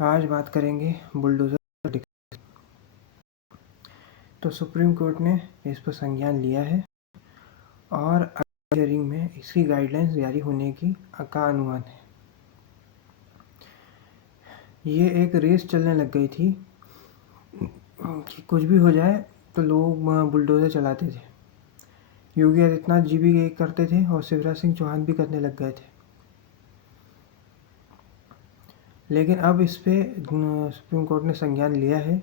आज बात करेंगे बुलडोज़र। तो सुप्रीम कोर्ट ने इस पर संज्ञान लिया है और अगले हियरिंग में इसकी गाइडलाइंस जारी होने का अनुमान है। ये एक रेस चलने लग गई थी कि कुछ भी हो जाए तो लोग बुलडोज़र चलाते थे। योगी आदित्यनाथ जी भी यही करते थे और शिवराज सिंह चौहान भी करने लग गए थे। लेकिन अब इस पे सुप्रीम कोर्ट ने संज्ञान लिया है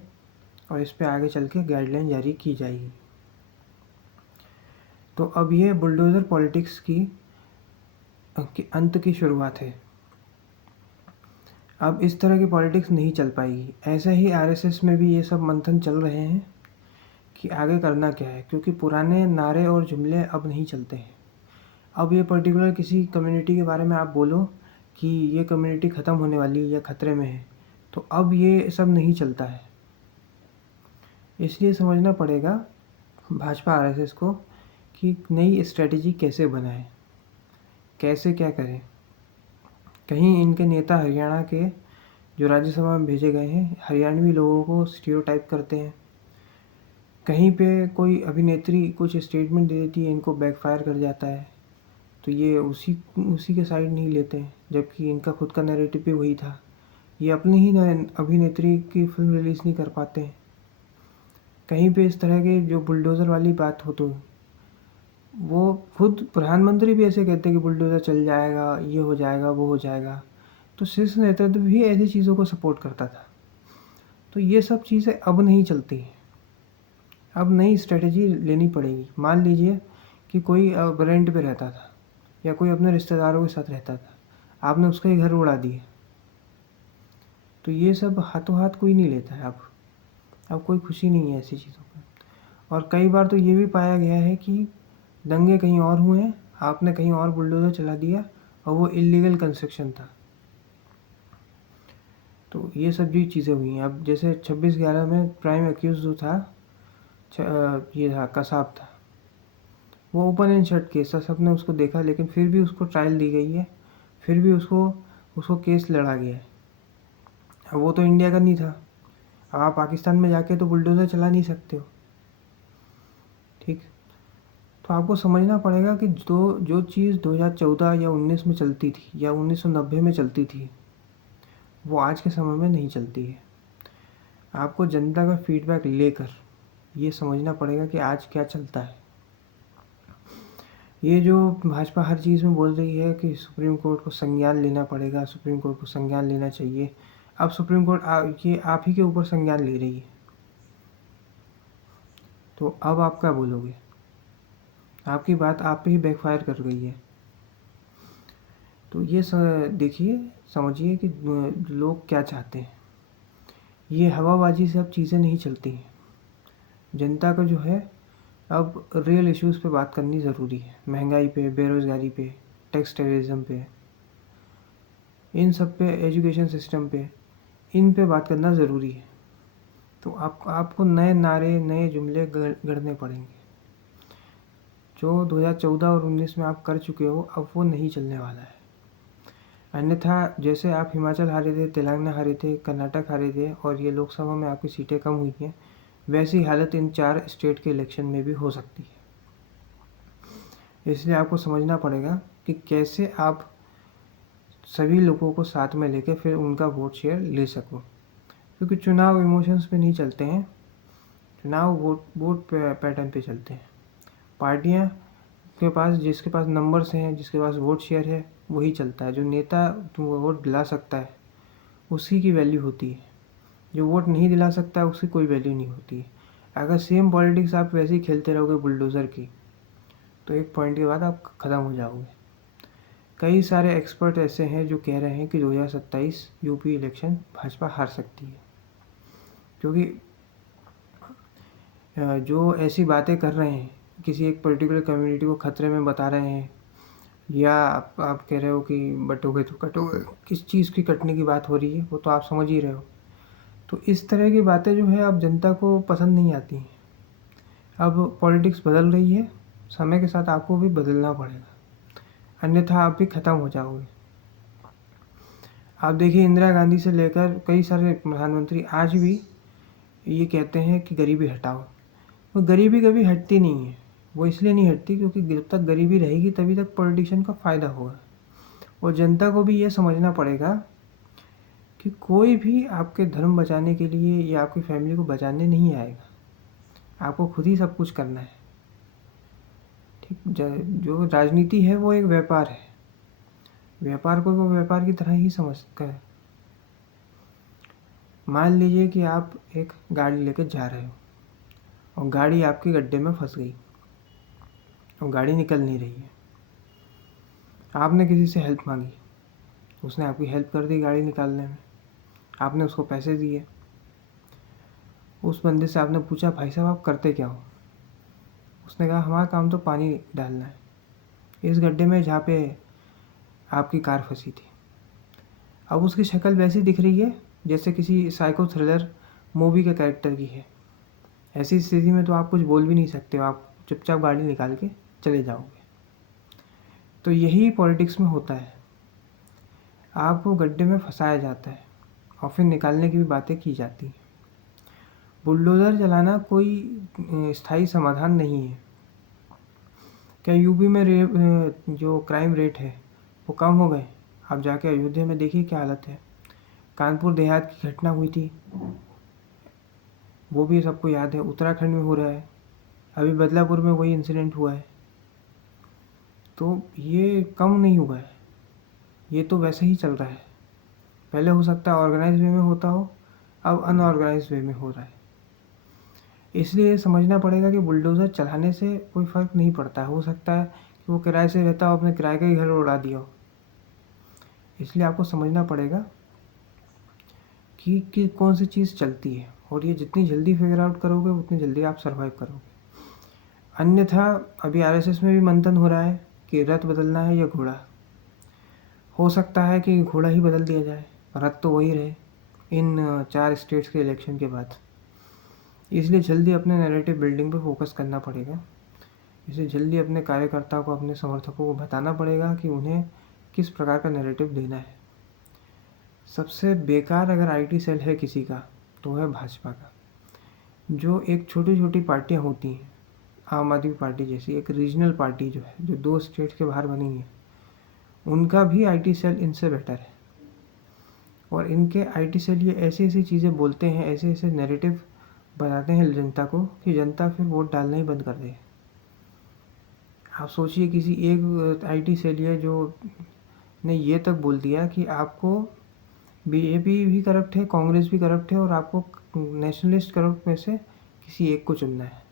और इस पे आगे चल के गाइडलाइन जारी की जाएगी। तो अब ये बुलडोज़र पॉलिटिक्स की अंत की शुरुआत है। अब इस तरह की पॉलिटिक्स नहीं चल पाएगी। ऐसे ही आरएसएस में भी ये सब मंथन चल रहे हैं कि आगे करना क्या है, क्योंकि पुराने नारे और जुमले अब नहीं चलते हैं। अब ये पर्टिकुलर किसी कम्युनिटी के बारे में आप बोलो कि ये कम्युनिटी ख़त्म होने वाली है या ख़तरे में है, तो अब ये सब नहीं चलता है। इसलिए समझना पड़ेगा भाजपा आरएसएस को कि नई स्ट्रेटजी कैसे बनाए, कैसे क्या करें। कहीं इनके नेता हरियाणा के जो राज्यसभा में भेजे गए हैं हरियाणवी लोगों को स्टीरियोटाइप करते हैं। कहीं पे कोई अभिनेत्री कुछ स्टेटमेंट दे देती है, इनको बैकफायर कर जाता है, तो ये उसी के साइड नहीं लेते हैं, जबकि इनका खुद का नैरेटिव भी वही था। ये अपनी ही अभिनेत्री की फिल्म रिलीज़ नहीं कर पाते हैं। कहीं पे इस तरह के जो बुलडोज़र वाली बात हो तो वो खुद प्रधानमंत्री भी ऐसे कहते हैं कि बुलडोज़र चल जाएगा, ये हो जाएगा, वो हो जाएगा। तो शीर्ष नेतृत्व भी ऐसी चीज़ों को सपोर्ट करता था। तो ये सब चीज़ें अब नहीं चलती हैं। अब नई स्ट्रेटजी लेनी पड़ेगी। मान लीजिए कि कोई रेंट पे रहता था या कोई अपने रिश्तेदारों के साथ रहता था, आपने उसका ही घर उड़ा दिया, तो ये सब हाथों हाथ कोई नहीं लेता है। अब कोई खुशी नहीं है ऐसी चीज़ों पर। और कई बार तो ये भी पाया गया है कि दंगे कहीं और हुए हैं, आपने कहीं और बुलडोज़र चला दिया और वो इलीगल कंस्ट्रक्शन था। तो ये सब भी चीज़ें हुई हैं। अब जैसे 26/11 में प्राइम एक्यूज जो था ये था कसाब था, वो ओपन एंड शट केस था, सबने उसको देखा, लेकिन फिर भी उसको ट्रायल दी गई है, फिर भी उसको केस लड़ा गया है। अब वो तो इंडिया का नहीं था। अब आप पाकिस्तान में जाके तो बुलडोज़र चला नहीं सकते हो, ठीक। तो आपको समझना पड़ेगा कि जो चीज़ 2014 या 19 में चलती थी या 1990 में चलती थी, वो आज के समय में नहीं चलती है। आपको जनता का फीडबैक लेकर ये समझना पड़ेगा कि आज क्या चलता है। ये जो भाजपा हर चीज़ में बोल रही है कि सुप्रीम कोर्ट को संज्ञान लेना पड़ेगा, सुप्रीम कोर्ट को संज्ञान लेना चाहिए। अब सुप्रीम कोर्ट ये आप ही के ऊपर संज्ञान ले रही है, तो अब आप क्या बोलोगे? आपकी बात आप पे ही बैकफायर कर गई है। तो ये देखिए, समझिए कि लोग क्या चाहते हैं। ये हवाबाजी से अब चीज़ें नहीं चलती हैं। जनता का जो है अब रियल इश्यूज़ पे बात करनी ज़रूरी है। महंगाई पे, बेरोज़गारी पे, टैक्स टेररिज्म पे, इन सब पे, एजुकेशन सिस्टम पे, इन पे बात करना ज़रूरी है। तो आपको नए नारे, नए जुमले गढ़ने पड़ेंगे। जो 2014 और 19 में आप कर चुके हो, अब वो नहीं चलने वाला है। अन्यथा जैसे आप हिमाचल हारे थे, तेलंगाना हारे थे, कर्नाटक हारे थे और ये लोकसभा में आपकी सीटें कम हुई हैं, वैसी हालत इन 4 स्टेट के इलेक्शन में भी हो सकती है। इसलिए आपको समझना पड़ेगा कि कैसे आप सभी लोगों को साथ में लेके फिर उनका वोट शेयर ले सको, क्योंकि चुनाव इमोशंस पे नहीं चलते हैं। चुनाव वोट पैटर्न पे चलते हैं। पार्टियां के पास, जिसके पास नंबर्स हैं, जिसके पास वोट शेयर है, वही चलता है। जो नेता वोट दिला सकता है उसी की वैल्यू होती है। जो वोट नहीं दिला सकता है उसकी कोई वैल्यू नहीं होती है। अगर सेम पॉलिटिक्स आप वैसे ही खेलते रहोगे बुलडोज़र की, तो एक पॉइंट के बाद आप ख़त्म हो जाओगे। कई सारे एक्सपर्ट ऐसे हैं जो कह रहे हैं कि 2027 यूपी इलेक्शन भाजपा हार सकती है, क्योंकि जो ऐसी बातें कर रहे हैं, किसी एक पर्टिकुलर कम्युनिटी को खतरे में बता रहे हैं, या आप कह रहे हो कि बटोगे तो कटोगे, किस चीज़ की कटने की बात हो रही है वो तो आप समझ ही रहे हो। तो इस तरह की बातें जो है अब जनता को पसंद नहीं आती हैं। अब पॉलिटिक्स बदल रही है, समय के साथ आपको भी बदलना पड़ेगा, अन्यथा आप भी ख़त्म हो जाओगे। आप देखिए इंदिरा गांधी से लेकर कई सारे प्रधानमंत्री आज भी ये कहते हैं कि गरीबी हटाओ। वो गरीबी कभी हटती नहीं है। वो इसलिए नहीं हटती क्योंकि जब तक गरीबी रहेगी तभी तक पॉलिटिशियन का फ़ायदा होगा। और जनता को भी ये समझना पड़ेगा कि कोई भी आपके धर्म बचाने के लिए या आपकी फैमिली को बचाने नहीं आएगा। आपको खुद ही सब कुछ करना है। ठीक, जो राजनीति है वो एक व्यापार है। व्यापार को वो व्यापार की तरह ही समझता है। मान लीजिए कि आप एक गाड़ी लेकर जा रहे हो और गाड़ी आपके गड्ढे में फंस गई और गाड़ी निकल नहीं रही है। आपने किसी से हेल्प मांगी, उसने आपकी हेल्प कर दी गाड़ी निकालने में। आपने उसको पैसे दिए। उस बंदे से आपने पूछा, भाई साहब आप करते क्या हो? उसने कहा, हमारा काम तो पानी डालना है इस गड्ढे में जहाँ पे आपकी कार फंसी थी। अब उसकी शक्ल वैसी दिख रही है जैसे किसी साइको थ्रिलर मूवी के कैरेक्टर की है। ऐसी स्थिति में तो आप कुछ बोल भी नहीं सकते हो, आप चुपचाप गाड़ी निकाल के चले जाओगे। तो यही पॉलिटिक्स में होता है। आपको गड्ढे में फंसाया जाता है और फिर निकालने की भी बातें की जाती हैं। बुलडोज़र चलाना कोई स्थायी समाधान नहीं है। क्या यूपी में जो क्राइम रेट है वो कम हो गए? आप जाके अयोध्या में देखिए क्या हालत है। कानपुर देहात की घटना हुई थी, वो भी सबको याद है। उत्तराखंड में हो रहा है, अभी बदलापुर में वही इंसिडेंट हुआ है। तो ये कम नहीं हुआ है, ये तो वैसे ही चल रहा है। पहले हो सकता है ऑर्गेनाइज वे में होता हो, अब अनऑर्गेनाइज वे में हो रहा है। इसलिए समझना पड़ेगा कि बुलडोज़र चलाने से कोई फ़र्क नहीं पड़ता है। हो सकता है कि वो किराए से रहता हो, अपने किराए का ही घर उड़ा दिया हो। इसलिए आपको समझना पड़ेगा कि कौन सी चीज़ चलती है, और ये जितनी जल्दी फिगर आउट करोगे उतनी जल्दी आप सर्वाइव करोगे। अन्यथा अभी आरएसएस में भी मंथन हो रहा है कि रथ बदलना है या घोड़ा। हो सकता है कि घोड़ा ही बदल दिया जाए, रथ तो वही रहे इन 4 स्टेट्स के इलेक्शन के बाद। इसलिए जल्दी अपने नैरेटिव बिल्डिंग पर फोकस करना पड़ेगा। इसलिए जल्दी अपने कार्यकर्ताओं को, अपने समर्थकों को बताना पड़ेगा कि उन्हें किस प्रकार का नैरेटिव देना है। सबसे बेकार अगर आईटी सेल है किसी का तो है भाजपा का। जो एक छोटी छोटी पार्टियां होती हैं, आम आदमी पार्टी जैसी एक रीजनल पार्टी जो है, जो 2 स्टेट के बाहर बनी है, उनका भी आईटी सेल इनसे बेटर है। और इनके आईटी सेल ये ऐसी ऐसी चीज़ें बोलते हैं, ऐसे ऐसे नैरेटिव बताते हैं जनता को कि जनता फिर वोट डालना ही बंद कर दे। आप सोचिए किसी एक आईटी सेल है जो ने ये तक बोल दिया कि आपको बीजेपी भी करप्ट है, कांग्रेस भी करप्ट है, और आपको नेशनलिस्ट करप्ट में से किसी एक को चुनना है।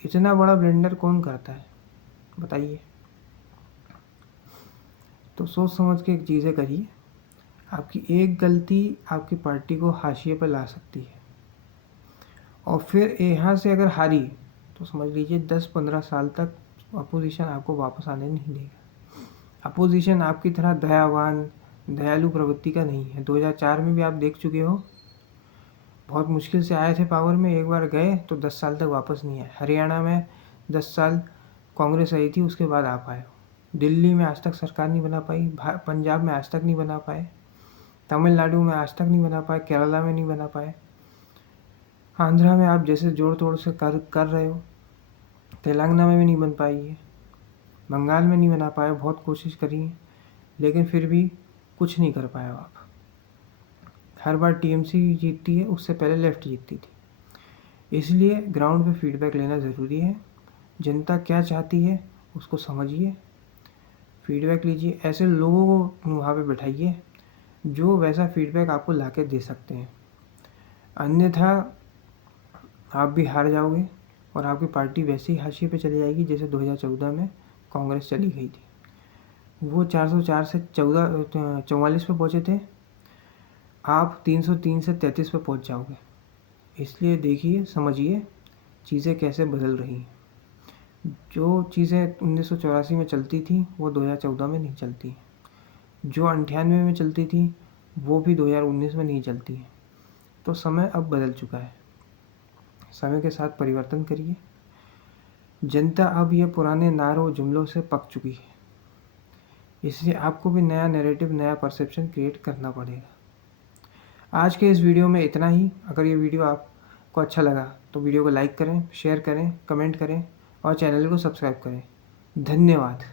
इतना बड़ा ब्लेंडर कौन करता है बताइए? तो सोच समझ के एक चीज़ें करिए। आपकी एक गलती आपकी पार्टी को हाशिए पर ला सकती है, और फिर यहाँ से अगर हारी तो समझ लीजिए 10-15 साल तक अपोजिशन आपको वापस आने नहीं देगा। अपोजिशन आपकी तरह दयावान, दयालु प्रवृत्ति का नहीं है। 2004 में भी आप देख चुके हो, बहुत मुश्किल से आए थे पावर में, एक बार गए तो 10 साल तक वापस नहीं आए। हरियाणा में 10 साल कांग्रेस आई थी, उसके बाद आ पाए। दिल्ली में आज तक सरकार नहीं बना पाई, पंजाब में आज तक नहीं बना पाए, तमिलनाडु में आज तक नहीं बना पाए, केरला में नहीं बना पाए, आंध्रा में आप जैसे जोड़ तोड़ से कर रहे हो, तेलंगाना में भी नहीं बन पाई है, बंगाल में नहीं बना पाए। बहुत कोशिश करी है लेकिन फिर भी कुछ नहीं कर पाए आप। हर बार टीएमसी जीतती है, उससे पहले लेफ्ट जीतती थी। इसलिए ग्राउंड पे फीडबैक लेना ज़रूरी है। जनता क्या चाहती है उसको समझिए, फीडबैक लीजिए। ऐसे लोगों को वहाँ पे बैठाइए जो वैसा फीडबैक आपको ला के दे सकते हैं। अन्यथा आप भी हार जाओगे और आपकी पार्टी वैसे ही हाशिए पे चली जाएगी जैसे 2014 में कांग्रेस चली गई थी। वो 404 से 44 पे पहुँचे थे, आप 303 से 33 पे पहुँच जाओगे। इसलिए देखिए, समझिए चीज़ें कैसे बदल रही हैं। जो चीज़ें 1984 में चलती थी वो 2014 में नहीं चलती। जो 98 में चलती थी वो भी 2019 में नहीं चलती है। तो समय अब बदल चुका है। समय के साथ परिवर्तन करिए। जनता अब ये पुराने नारों जुमलों से पक चुकी है। इसलिए आपको भी नया नैरेटिव, नया परसेप्शन क्रिएट करना पड़ेगा। आज के इस वीडियो में इतना ही। अगर ये वीडियो आपको अच्छा लगा तो वीडियो को लाइक करें, शेयर करें, कमेंट करें और चैनल को सब्सक्राइब करें। धन्यवाद।